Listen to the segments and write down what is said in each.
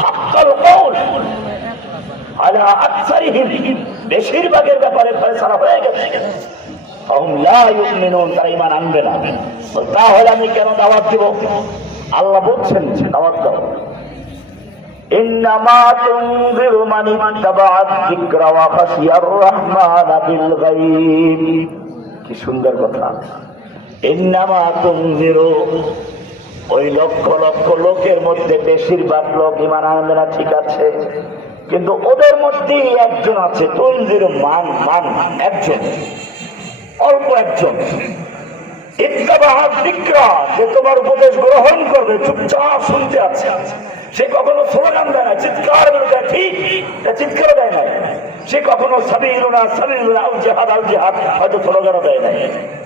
হাক্কাল কওল আলা আকসারিহিম, বেশিরভাগের ব্যাপারে ফয়সালা হয়ে গেছে। হুম লা ইউমিনুন, তারা ঈমান আনবে না। তাহলে আমি কেন দাওয়াত দিব? আল্লাহ বলছেন দাওয়াত দাও। ইন্নামা তুনযিরু মান ইত্তাবা'a যিকরা ওয়া খাশিয়ার রাহমানা বিল গায়ব। কি সুন্দর কথা। ইন্নামা তুনযিরু, ওই লক্ষ লক্ষ লোকের মধ্যে বেশিরভাগ লোক ঈমান আনবে না, ঠিক আছে, কিন্তু ওদের মধ্যেই একজন আছে, তুনযিরু মান একজন, অল্প একজন, ইত্তাবা'a যিকরা, যে তোমার উপদেশ গ্রহণ করবে, চুপচাপ শুনতে আছে। সে কখনো স্লোগান দেয় না, চিৎকার করে দেয়, ঠিক চিৎকার দেয় না। সে কখনো সাবিলুনা সাবিলুনা আল জিহাদ আল জিহাদ হয়তো স্লোগানও দেয় না,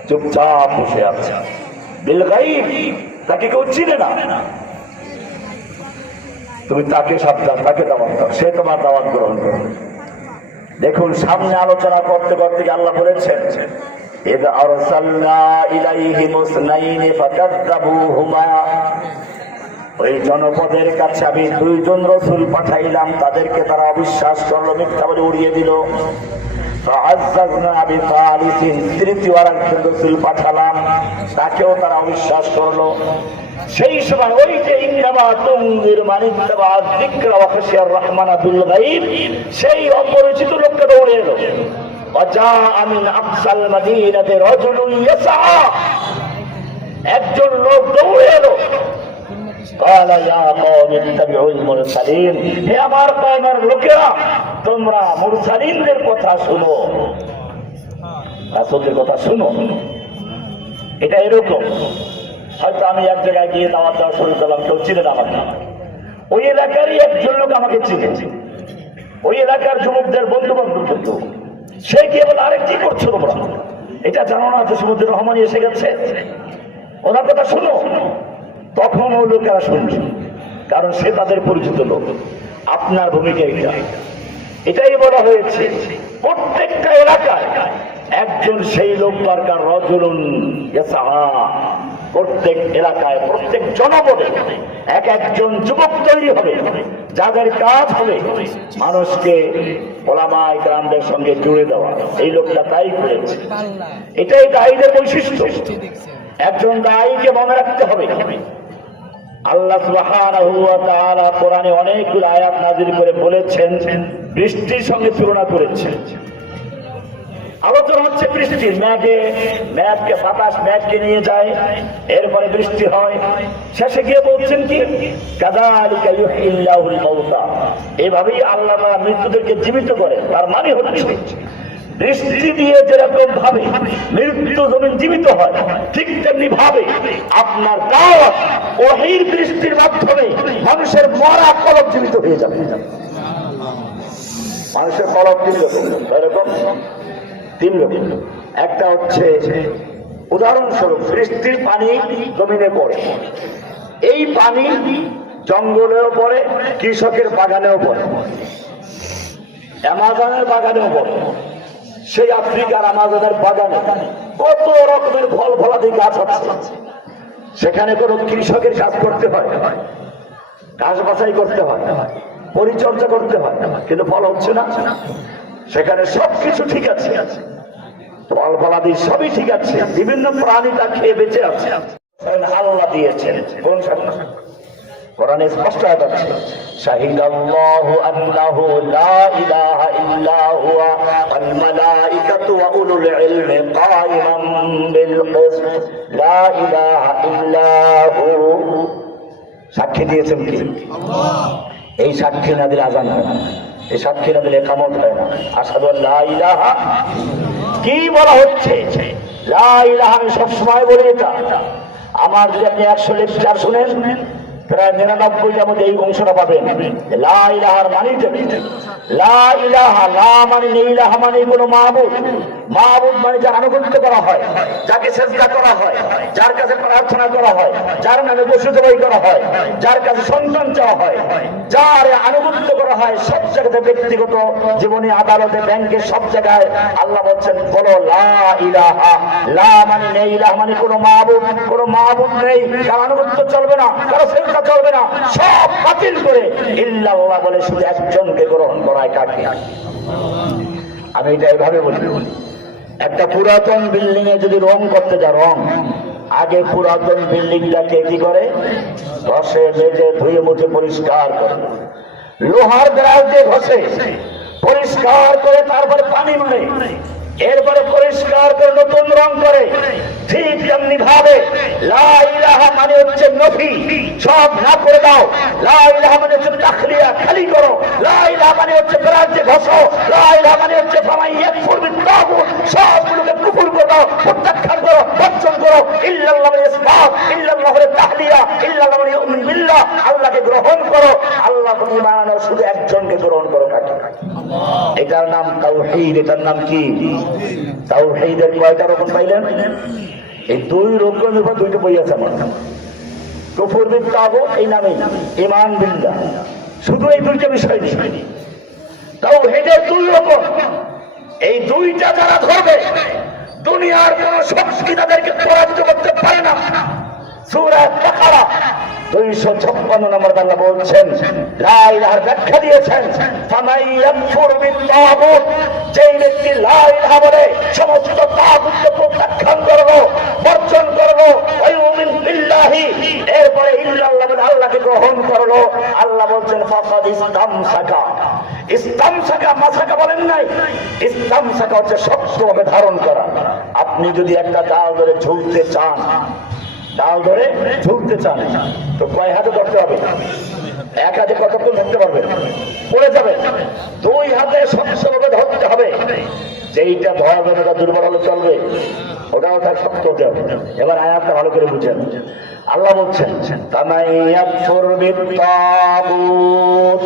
চুপচাপ বসে আছে। বিল গায়ব, তাকে কেউ চিনে না। তুমি তাকে সাবধান, তাকে দাওয়াত দাও, সে তোমার দাওয়াত গ্রহণ করবে। দেখুন, সামনে আলোচনা করতে করতে আল্লাহ বলেছেন, إذ أرسلنا إليهم اثنين فكذبوهما, ওই জনপদের কাছে আমি দুইজন রাসূল পাঠাইলাম, তাদেরকে তারা অবিশ্বাস করলো, মিথ্যা বলে উড়িয়ে দিল। فعززنا بثالث, তৃতীয় আরেকজন রাসূল পাঠালাম, তাকেও তারা অবিশ্বাস করলো। সেই সময় ওই যে ইন্নামা তুনযিরু মান ইত্তাবা'a যিকরা ওয়া খাশিয়ার রাহমানা বিল গায়ব, সেই অপরিচিত লোকটা দৌড়ে এলো। وجاء من أقصى المدينة رجل يسعى, একজন লোক দৌড়ে এলো। قال يا قوم اتبعوا المرسلين, হে আমার কওমের লোকেরা, তোমরা মুরসালিনদের কথা শুনো, রাসূলদের কথা শুনো। এটা এরকম, হয়তো আমি এক জায়গায় গিয়ে দাওয়াত দেওয়া শুরু করলাম, কেউ চিনে না আমাকে, ওই এলাকারই একজন লোক আমাকে চিনে, ওই এলাকার যুবকদের বন্ধু বান্ধব বলতো, সে গিয়ে বলে, আরে কি করছো তোমরা, এটা জানো না যে সমুদ্রের রহমানি এসে গেছে, ওনার কথা শুনো। তখন ওই লোকেরা শুনবে, কারণ সে তাদের পরিচিত লোক। আপনার ভূমিকা এটাই বলা হয়েছে, প্রত্যেকটা এলাকায় একজন সেই লোক দরকার, রাজুলুন ইয়াসআ। প্রত্যেক এলাকায়, প্রত্যেক জনপদে একজন যুবক তৈরি হবে, যাদের কাজ হবে মানুষকে ওলামায়ে কেরামদের সঙ্গে জুড়ে দেওয়া। এই লোকটা তাই করেছে। এটাই দায়ীদের বৈশিষ্ট্য। একজন দায়ীকে মনে রাখতে হবে। আল্লাহ সুবহানাহু ওয়া তাআলা কোরআনে অনেকগুলো আয়াত নাযিল করে বলেছেন, বৃষ্টির সঙ্গে তুলনা করেছেন। আলোচনা হচ্ছে বৃষ্টির, মেঘকে বাতাস মেঘকে নিয়ে যায়, এরপরে বৃষ্টি হয়। শেষে গিয়ে বলছেন কি, কাযালিকা ইউহয়িল্লাহুল মাউতা, এভাবেই আল্লাহ তাআলা মৃত্যুদেরকে জীবিত করে। তার মানে হচ্ছে বৃষ্টি দিয়ে যেরকম ভাবে মৃত্যু জমিন জীবিত হয়, ঠিক তেমনি ভাবে আপনার দাওয়াত ওহীর বৃষ্টির মাধ্যমে মানুষের মরা কলব জীবিত হয়ে যাবে। মানুষের কলব এরকম তিন রকম। একটা হচ্ছে, উদাহরণস্বরূপ, বৃষ্টির পানি জমিনে পড়ে, এই পানি জঙ্গলেও পড়ে, কৃষকের বাগানেও পড়ে, অ্যামাজনের বাগানেও পড়ে। সেই আফ্রিকার আমাদের বাগানে কত রকমের ফল ফলাদি গাছ আছে, সেখানে কোনো কৃষকের কাজ করতে হয়, ঘাস বাছাই করতে হয়, পরিচর্যা করতে হয়, কিন্তু ফল হচ্ছে না। সেখানে সবকিছু ঠিক আছে, ফল ফলাদি সবই ঠিক আছে, বিভিন্ন প্রাণী তা খেয়ে বেঁচে আছে, আল্লাহ দিয়েছেন। কোন কোরআনে স্পষ্ট আছে, শাহিদাল্লাহু আন্নাহু লা ইলাহা ইল্লা হুয়া ওয়াল মালাইকাতু ওয়া উলুল ইলমি কায়িমান বিল কিসত লা ইলাহা ইল্লা হু। সাক্ষী দিয়েছেন কি? আল্লাহ। এই সাক্ষী না দিলে আযান হয় না, এই সাক্ষী না দিলে ইকামত হয় না। আশহাদু আল্লা ইলাহা, কি বলা হচ্ছে? লা ইলাহা, আমি সবসময় বলি এটা। আমার যদি আপনি 100 লেকচার শুনেন, প্রায় 99টার মধ্যে এই অংশটা পাবেন। লা ইলাহার মানে লা ইলাহা, লা মানে নেই, ইলাহা মানে কোনো মাহবুদ, মাহবুদ মানে যার আনুগত্য করা হয়, যাকে সিজদা করা হয়, যার কাছে প্রার্থনা করা হয়, যার নামে পশু জবাই করা হয়, যার কাছে সন্তান চাওয়া হয়, যার আনুগত্য করা হয়, সব জায়গাতে, ব্যক্তিগত জীবনে, আদালতে, ব্যাংকে, সব জায়গায় আল্লাহ বলছেন বলো লা ইলাহা। লা মানে নেই, ইলাহা মানে কোনো মাহবুদ, কোনো মাহবুদ নেই, কার আনুগত্য চলবে না, কারো সিজদা চলবে না, সব বাতিল করে ইল্লাল্লাহ বলে শুধু একজনকে গ্রহণ করায় কাকে? আমি এটা এইভাবে বলি, একটা পুরাতন বিল্ডিং এ যদি রং করতে যা, রং আগে পুরাতন বিল্ডিংটাকে কি করে? ঘষে মেজে ধুয়ে মুছে পরিষ্কার করে, লোহার গ্রাস দিয়ে ঘষে পরিষ্কার করে, তারপরে পানি মারে, এরপরে পরিষ্কার করে নতুন রং করে। ঠিক তেমনি ভাবে লা ইলাহা মানে হচ্ছে নফি, সব না করে দাও। লা ইলাহা মানে হচ্ছে তাখলিয়া, খালি করো। লা ইলাহা মানে হচ্ছে বিরাজে ঘষো। লা ইলাহা মানে হচ্ছে ফামাইয়াকুফুর বিত্তাগুত, সবগুলোকে কুফর করে দাও, প্রত্যাখ্যান করো, বর্জন করো। ইল্লাল্লাহ মানে ইসবাত, ইল্লাল্লাহ মানে তাহলিয়া, ইল্লাল্লাহ মানে ইউমিন বিল্লাহ, আল্লাহকে গ্রহণ করো। আল্লাহকে ঈমান আনো, শুধু একজনকে গ্রহণ করো, কাকে? এটার নাম তাওহীদ। এটার নাম কি? তাওহীদের কয়টা রকম পাইলেন? এই দুই রকমের উপর দুইটা বই আছে আমার। কুফর বিত্তাগুত এই নামে, ঈমান বিল্লাহ, শুধু এই দুইটা বিষয় নিয়ে। তাওহীদের দুই রকম, এই দুইটা যারা ধরবে দুনিয়ার কোন শক্তি তাদেরকে পরাজিত করতে পারে না। সূরা বাকারা 256 নম্বর আল্লাহ বলছেন, লা ইলাহার ব্যাখ্যা দিয়েছেন, ফামাইয়াকুফুর বিত্তাগুত, যেই ব্যক্তি লা ইলাহা বলে সমস্ত তাগুতকে প্রত্যাখ্যান করলো, বর্জন করলো, ওয়ায়ুমিন বিল্লাহি, এরপরে ইল্লাল্লাহ বলে আল্লাহকে গ্রহণ করলো, আল্লাহ বলছেন ফাকাদ ইসতামসাকা। ইসতামসাকা, মাসাকা বলেন নাই, ইসতামসাকা হচ্ছে শক্তভাবে ধারণ করা। আপনি যদি একটা ডাল ধরে ঝুলতে চান, ডাল ধরে ঝুলতে চান, তো কয় হাতে ধরতে হবে? এক হাতে কতক্ষণ ধরতে পারবে? পড়ে যাবে। দুই হাতে শক্তভাবে ধরতে হবে। যেইটা ধরা যাবে তা দুর্বল হলে চলবে, ওটাও তার শক্ত হতে হবে। এবার আয়াতটা ভালো করে বুঝেন। আল্লাহ বলছেন তামাইয়াকুফুর বিত্তাগুত।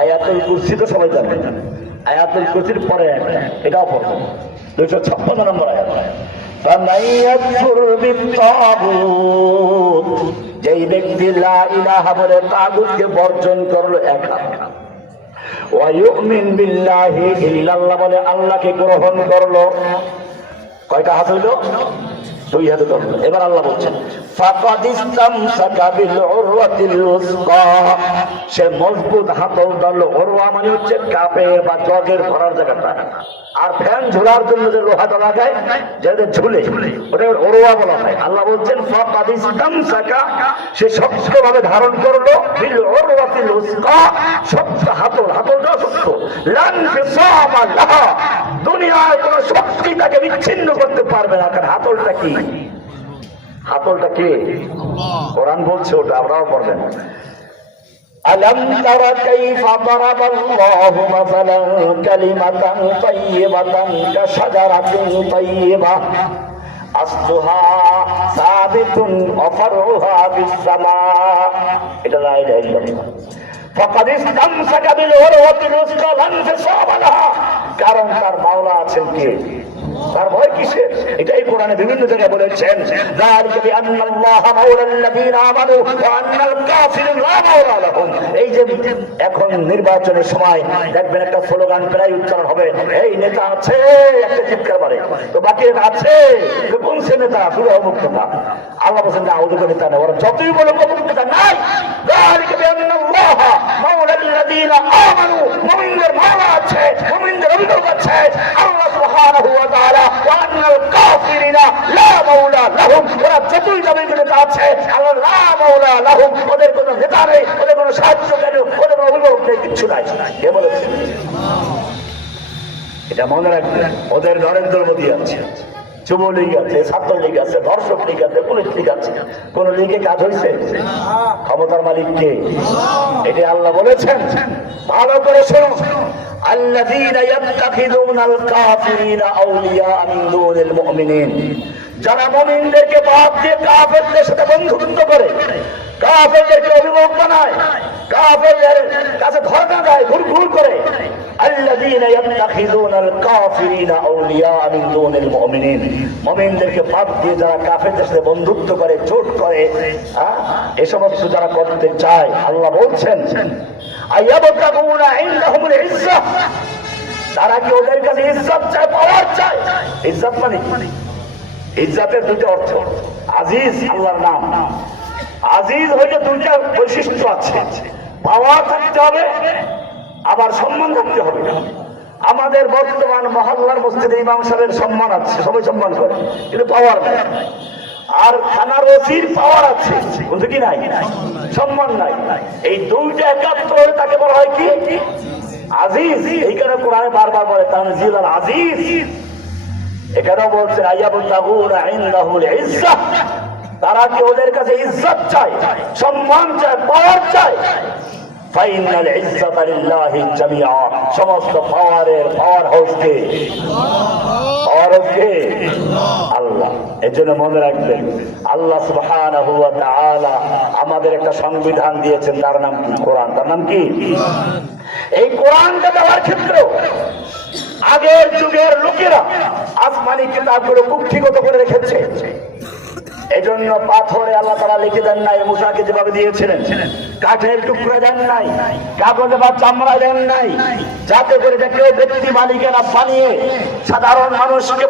আয়াতুল কুরসি তো সবাই জানে, আয়াতুল কুরসির পরে এটাও পড়বো, 256 নম্বর আয়াত। যেই ব্যক্তি লা ইলাহা বলে তাগুতকে বর্জন করলো এক হাত, ওয়া ইউমিন বিল্লাহি, ইল্লাল্লাহ বলে আল্লাহকে গ্রহণ করলো, কয়টা হাত হইল? দুই হাতে ধরলো। এবার আল্লাহ বলছেন ফাকাদ ইসতামসাকা বিল উরওয়াতিল উসকা, সে মজবুত হাতল ধরলো। উরওয়া মানে হচ্ছে কাপে বা জগের ধরার জায়গাটা, আর ফ্যান ঝোলার জন্য যে লোহাটা লাগায় যেটা ঝুলে, ওটা উরওয়া বলা হয়। আল্লাহ বলছেন ফাকাদ ইসতামসাকা, সে শক্তভাবে ধারণ করলো বিল উরওয়াতিল উসকা, শক্ত হাতল, হাতলটা শক্ত। লান ফিসামা লাহা, দুনিয়ায় কোন শক্তি তাকে বিচ্ছিন্ন করতে পারবে না। কারণ হাতলটা কি? হাতলটা কে? কোরআন বলছে, ওটা আমরাও পড়বেন। আলাম তারা কাইফা দারাবাল্লাহু মাসালান কালিমাতান তাইয়্যিবাতান কাশাজারাতিন তাইয়্যিবা আসলুহা সাবিতুন ওয়া ফারউহা বিস-সামা। এটা লা ইলাহা ইল্লাল্লাহ। ফাকাদ ইসতামসাকা বিল উরওয়াতিল উসকা লান ফিসামা লাহা, কারণ তার মাওলা আছেন কে? তার ভয় কিসের? এটাই কোরআনে বিভিন্ন জায়গায় বলেছেন, যালিকা বিআন্নাল্লাহা মাওলাল্লাযীনা আমানু ওয়া আন্নাল কাফিরিন লা মাওলা লাহুম। এই যে এখন নির্বাচনের সময় দেখবেন একটা স্লোগান প্রায় উচ্চারণ হবে, এই নেতা আছে, একটা চিৎকার মারে, তো বাকি আছে কোন সে নেতা? শুধু অমুক নেতা। আল্লাহ বলেন না, ওদের নেতা নেই, ওরা যতই বলে অমুক নেতা নাই। যালিকা বিআন্নাল্লাহা মাওলাল্লাযীনা আমানু, মুমিনদের মাওলা আছে, মুমিনদের অভিযোগ আছে। আল্লাহ সুবহানাহু ওয়া তাআলা ওয়া আন্নাল কাফিরিনা লা মাওলা লাহুম, ওরা যতই দাবি করে আছে, আল্লাহ লা মাওলা লাহুম, ওদের কোনো নেতা নেই, ওদের কোনো সাহায্যকারী, ওদের কোনো অভিভাবক নেই, কিচ্ছু নাই। কে বলেছে? এটা মনে রাখবেন। ওদের নরেন্দ্র মোদী আছে, যুবলীগ আছে, ছাত্রলীগ আছে, ধর্ষক লীগ আছে, পুলিশ লীগ আছে, কোন লীগে কাজ হয়েছে? ক্ষমতার মালিক কে? এটা আল্লাহ বলেছেন। ভালো করে শুনুন, আল্লাযীনা ইয়াত্তাখিযুনাল কাফিরিনা আউলিয়া মিন দুনিল মুমিনিন, যারা মুমিনদেরকে বাদ দিয়ে কাফেরদের সাথে বন্ধুত্ব করে, কাফেরদেরকে অভিভাবক বানায়, কাফেরদের কাছে ধর্ণা দেয়, ঘুরঘুর করে। আল্লাযীনা ইয়াত্তাখিযুনাল কাফিরিনা আউলিয়া মিন দুনিল মুমিনিন, মুমিনদেরকে বাদ দিয়ে যারা কাফেরদের সাথে বন্ধুত্ব করে, জোট করে, এই সমস্ত যারা করতে চায়, আল্লাহ বলছেন আয়াবতাগুনা ইনদাহুমুল ইজ্জাহ, তারা কি ওদের কাছে ইজ্জত চায়, পাওয়ার চায়? ইজ্জত মানে, ইজ্জতের দুটো অর্থ। আজিজ আল্লাহর নাম, আজিজ হইলে দুইটা বৈশিষ্ট্য আছে, পাওয়ার থাকতে হবে, আবার সম্মান থাকতে হবে। আমাদের বর্তমান মহল্লার মসজিদে ইমাম সাহেবের সম্মান আছে, সবাই সম্মান করে, কিন্তু পাওয়ার নাই। আর থানার ওসির পাওয়ার আছে, বুঝলি কি নাই, সম্মান নাই। এই দুইটা একাত্র হয়ে তাকে বলা হয় কি আজিজ। এইখানে কোরআনে বারবার বলে তানজিল আল আজিজ। এখানেও বলছে আইয়াবুল্লাহুনা ইনদাহুল ইজ্জাহ, তারা কি ওদের কাছে ইজ্জত চায়, সম্মান চায়, পাওয়ার চায়। ফাইনাল ইজ্জাতা লিল্লাহি জামিআ, সমস্ত পাওয়ারের পাওয়ার হাউসকে, পাওয়ার হাউসকে আল্লাহ। এজন্য মনে রাখবেন আল্লাহ সুবহানাহু ওয়া তাআলা আমাদের একটা সংবিধান দিয়েছেন, তার নাম কি কোরআন। তার নাম কি? এই কোরআনটা দেওয়ার ক্ষেত্রে আগের যুগের লোকেরা আসমানি কিতাবগুলো কুক্ষিগত করে রেখেছে। এজন্য পাথরে আল্লাহ তাআলা লিখে দেন নাই মুসাকে যেভাবে দিয়েছিলেন, কাঠের টুকরা দেন নাই, কাগজে বা চামড়া দেন নাই, যাতে করে কেউ ব্যক্তি মালিকেরা বানিয়ে সাধারণ মানুষকে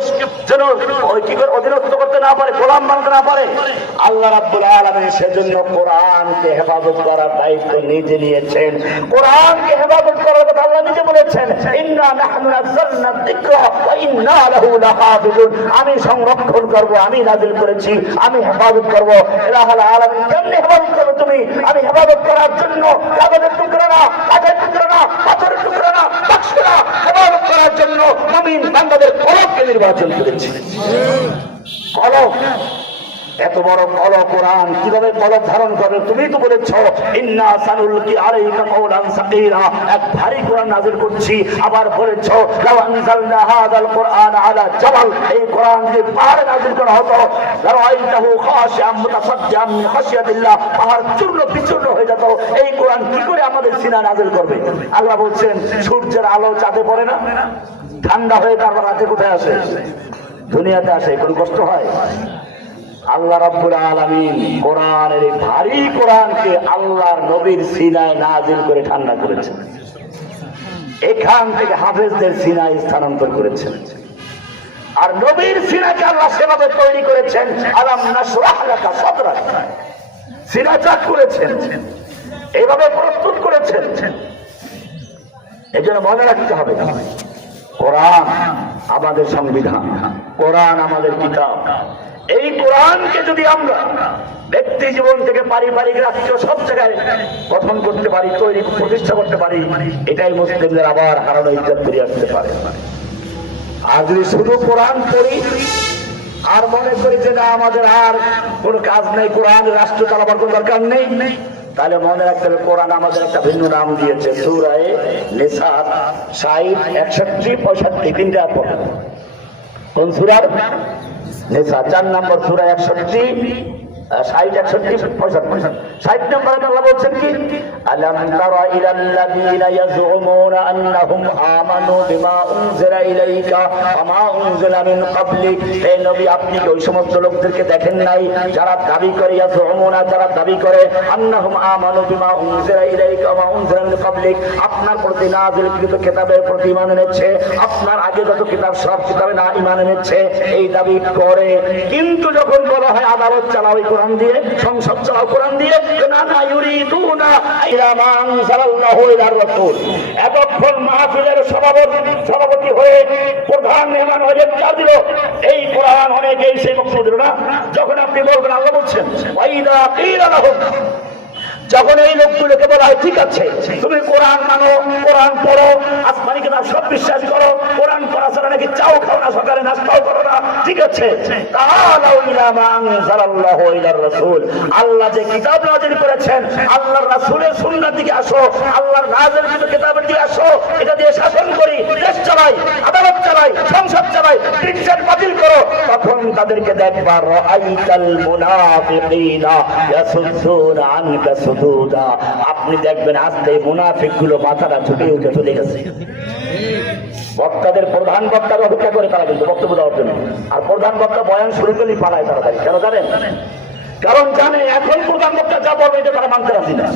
যেন ওই কি করে অধীনস্থ করতে না পারে, গোলাম বানাতে না পারে। আল্লাহ রাব্বুল আলামিন সেজন্য কোরআনকে হেফাজত করার দায়িত্ব নিজে নিয়েছেন। কোরআনকে হেফাজত করার কথা আল্লাহ নিজে বলেছেন, ইন্না নাহনু নাযালনা যিকরা ওয়া ইন্না লাহু লাহাফিজুন। আমি সংরক্ষণ করব, আমি নাযিল করেছি, আমি হেফাজত করবো। ইলাহুল আলামিন কেমনে হেফাজত করবে তুমি? আমি হেফাজত করার জন্য কাগজের টুকরা না, কাঠের টুকরা না, পাথরের টুকরা না, বাক্স না, হেফাজত করার জন্য মুমিন বান্দাদের কলবকে নির্বাচন করেছি। কলব, এত বড় কলব কোরআন কিভাবে কলব ধারণ করবে? তুমি তো বলেছ ইন্না সানুলকি আলাইকা কওলান সাকিরা, এক ভারী কোরআন নাযিল করছি। আবার বলেছ লাউ আনজালনা হাযাল কোরআন আলা জাবাল, এই কোরআন যদি পাহাড়ে নাযিল করা হতো লারাআইতাহু খাশিআম মুতাসাদ্দিআম মিন খাশিয়াতিল্লাহ, পাহাড় চূর্ণ বিচূর্ণ হয়ে যেত। এই কোরআন কি করে আমাদের সিনায় নাযিল করবে? আল্লাহ বলছেন সূর্যের আলো চাঁদে পড়ে না, ঠান্ডা হয়ে তারপর রাতে কোথায় আসে? দুনিয়াতে আসে। কোন কষ্ট হয়? আল্লাহ রাব্বুল আলামিন কোরআনের এই ভারী কোরআনকে আল্লাহর নবীর সিনায় নাযিল করে ঠান্ডা করেছেন। এখান থেকে হাফেজদের সিনায় স্থানান্তর করেছেন। আর নবীর সিনাকে আল্লাহ সেভাবে তৈরি করেছেন, আলাম নাশরাহ লাকা সাদরাক, সিনা চাক করেছেন, এইভাবে প্রস্তুত করেছেন। এই জন্য মনে রাখতে হবে কোরআন আমাদের সংবিধান, কোরআন আমাদের কিতাব। এই কোরআনকে যদি আমরা ব্যক্তি জীবন থেকে পারিবারিক, রাষ্ট্রীয় সব জায়গায় গঠন করতে পারি, তৈরি প্রতিষ্ঠা করতে পারি, এটাই মুসলিমদের আবার হারানো ইজ্জত ফিরে আসতে পারে। আর যদি শুধু কোরআন পড়ি আর মনে করি যে না আমাদের আর কোনো কাজ নেই, কোরআন রাষ্ট্র চালাবার কোনো দরকার নেই, তাহলে মনে রাখতে হবে কোরআন আমাদের একটা ভিন্ন নাম দিয়েছে। সূরা নিসা 60, 61, 65 তিনটা পড়া। কোন সূরার? নিসা 4 নম্বর সূরা 61, 60, 61, 65। 60 নম্বরে আল্লাহ বলছেন কি? আলাম তারা ইলাল্লাযীনা ইয়াজউমুনা আন্নাহুম আমানু বিমা উনজিলা ইলাইকা ওয়া মা উনজিলা মিন ক্বাবলিক। হে নবী, আপনি কি ওই সমস্ত লোকদেরকে দেখেন নাই যারা দাবি করে, ইয়াজউমুনা, যারা দাবি করে, আন্নাহুম আমানু বিমা উনজিলা ইলাইকা ওয়া মা উনজিলা মিন ক্বাবলিক, আপনার প্রতি নাযিলকৃত কিতাবের প্রতি ঈমান এনেছে, আপনার আগে যত কিতাব সব কিতাবে না ঈমান এনেছে, এই দাবি করে। কিন্তু যখন বলা হয় আদালত চালাও কোরআন দিয়ে, সংসদ চালাও কোরআন দিয়ে, না না ইউরিদুনা ইলা মা আনজালাল্লাহু ইলার রাসূল, এতক্ষণ মাহফিলের সভাপতি হয়ে প্রধান মেহমান হয়ে লেকচার দিল, এই কোরআন অনেকেই সেই বক্তব্য দিল না। যখন আপনি বলবেন, আল্লাহ বলছেন ওয়াইদা কিলা লাহুম, যখন এই লোকগুলোকে বলা হয় ঠিক আছে তুমি কোরআন মানো, কোরআন পড়ো, আসমানি কিতাব সব বিশ্বাস করো, কোরআন পড়া ছাড়া নাকি চাও খাও না, সকালে নাস্তাও করো না, ঠিক আছে, তাআলাউ ইলা মা আনজালাল্লাহু ইলার রাসূল, আল্লাহ যে কিতাব নাযিল করেছেন, আল্লাহর রাসূলের সুন্নাহর দিকে আসো, আল্লাহর নাযিলকৃত কিতাবের দিকে আসো, এটা দিয়ে শাসন করি, দেশ চালাই, আদালত চালাই, সংসদ চালাই, ডিসিশন বাতিল করো। তখন তাদেরকে দেখবা রাআইতাল মুনাফিকিনা ইয়াসুদ্দুনা আনকা সুদুদা, আপনি দেখবেন আস্তে মুনাফিক গুলো মাথাটা ঝুঁকে উঠে চলে গেছে। বক্তাদের প্রধান বক্তার অপেক্ষা করে তারা কিন্তু বক্তব্য দেওয়ার জন্য, আর প্রধান বক্তা বয়ান শুরু করলেই পালায় তাড়াতাড়ি। কেন জানেন? কারণ জানে এখন প্রধান বক্তা যা বলবে এটা তারা মানতে রাজি না।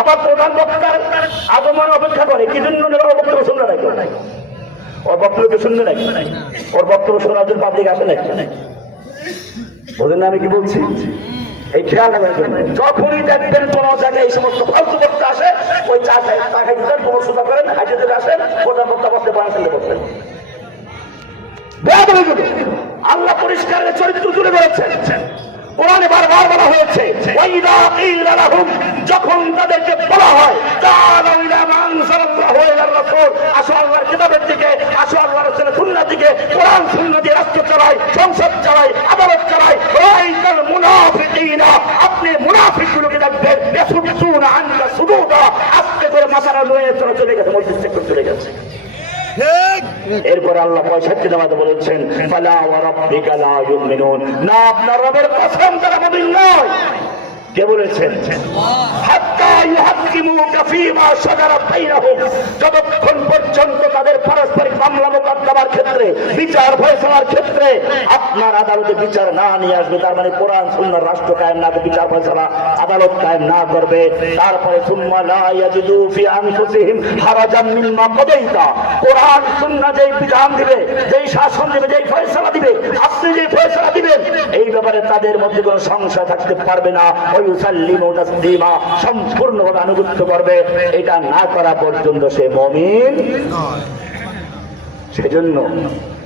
আবার প্রধান বক্তার আগমন অপেক্ষা করে কি জন্য? বক্তব্য শুনলে নাকি ওর বক্তব্য শুনলে নাকি ওর বক্তব্য শোনার জন্য পাবলিক আসে নাকি? বোঝেন না আমি কি বলছি? এই খেয়াল রাখবেন, যখনই দেখবেন কোন জায়গায় এই সমস্ত ফালতু করতে আসে, ওই টাকা দিতেন, কোন সুদা করেন, হাইটে যদি আসেন, ওটার মধ্যে বসতে বানাতে বসতেন। আল্লাহ পরিষ্কার চরিত্র তুলে ধরেছেন। কোরআনে বারবার বলা হয়েছে, ওয়াইদা কিলা লাহুম, যখন তাদেরকে বলা হয় তাআলা ইলা মা আনজালাল্লাহু ইলা রাসূল, আসো আল্লাহর কিতাবের দিকে, আসো আল্লাহর রাসূলের সুন্নাহর দিকে, কোরআন সুন্নাহ দিয়ে রাষ্ট্র চালায়, সংসদ চালায়, আদালত চালায়। রাআইতাল মুনাফিকিনা, আপনি মুনাফিকগুলোকে দেখবেন, ইয়াসুদ্দুনা আনকা সুদুদা, আস্তে করে মাথাটা লয়ে চলে গেছে, মসজিদ থেকে চলে গেছে। এরপরে আল্লাহ 65 নামাজে বলেছেন, ফালা ওয়া রাব্বিকা লা ইউমিনুন, না আপনার রবের কসম তারা মুমিন নয়। কে বলেছেন? হাত্তা ইউহাক্কিমুকা ফীমা শাজারা বাইনাহুম, যতক্ষণ পর্যন্ত তাদের পারস্পরিক মামলা মোকদ্দমার ক্ষেত্রে, বিচার ফয়সালার ক্ষেত্রে আপনার আদালতে বিচার না নিয়ে আসবে, তার মানে কোরআন সুন্নাহর রাষ্ট্র কায়েম না করে, বিচার ফয়সালা আদালত কায়েম না করবে, তারপরে সুম্মা লা ইয়াজিদু ফি আনফুসিহিম হারাজাম মিম্মা কাদাইতা, কোরআন সুন্নাহ যেই বিধান দিবে, যেই শাসন দিবে, যেই ফয়সালা দিবে, আপনি যেই ফয়সালা দিবেন, এই ব্যাপারে তাদের মধ্যে কোনো সংশয় থাকতে পারবে না। সম্পূর্ণভাবে আনুগত্য করবে, এটা না করা পর্যন্ত সে মুমিন নয়। সেজন্য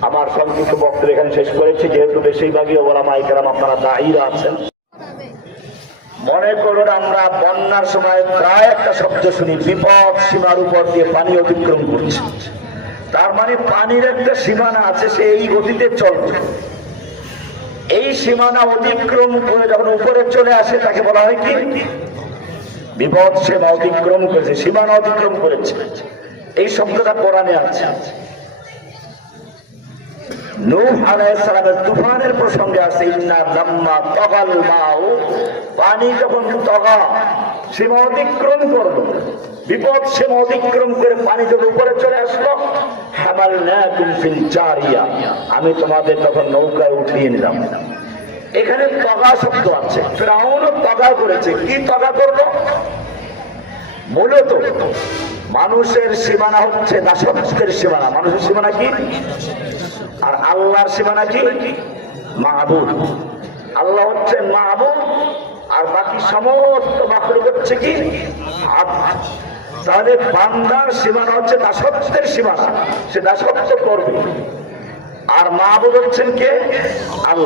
আমার সংক্ষিপ্ত বক্তব্য এখানে শেষ করেছি, যেহেতু বেশিরভাগই ওলামায়ে কেরাম আপনারা দায়ীরা আছেন। মনে করুন আমরা বন্যার সময় প্রায় একটা শব্দ শুনি, বিপদ সীমার উপর দিয়ে পানি অতিক্রম করছে। তার মানে পানির একটা সীমানা আছে, সে এই গতিতে চলবে। এই সীমানা অতিক্রম করে যখন উপরে চলে আসে, তাকে বলা হয় কি? বিপদ সীমা অতিক্রম করেছে, সীমানা অতিক্রম করেছে। এই শব্দটা কোরআনে আছে। নূহ আলাইহিস সালামের তুফানের প্রসঙ্গে আছে, ইন্না লাম্মা তাগাল মাউ, পানি যখন তগা সীমা অতিক্রম করলো, বিপদ সীমা অতিক্রম করে পানি যখন উপরে চলে আসলো, হামালনাকুম ফিল জারিয়া, আমি তোমাদের তখন নৌকায় উঠিয়ে নিলাম। এখানে তগা শব্দ আছে, ফিরআউনও তগা করেছে। কি তগা করলো? মূলত মানুষের সীমানা হচ্ছে দাসত্বের সীমানা। মানুষের সীমানা কি? আর আল্লাহর সীমানা কি? মাহবুব। আল্লাহ হচ্ছে মাহবুব, আর বাকি সমস্ত মাখলুক হচ্ছে কি? আবদ। তাহলে বান্দার সীমানা হচ্ছে দাসত্বের সীমানা, সে দাসত্ব করবে। আর মাহবুব হচ্ছেন কে? আল্লাহ।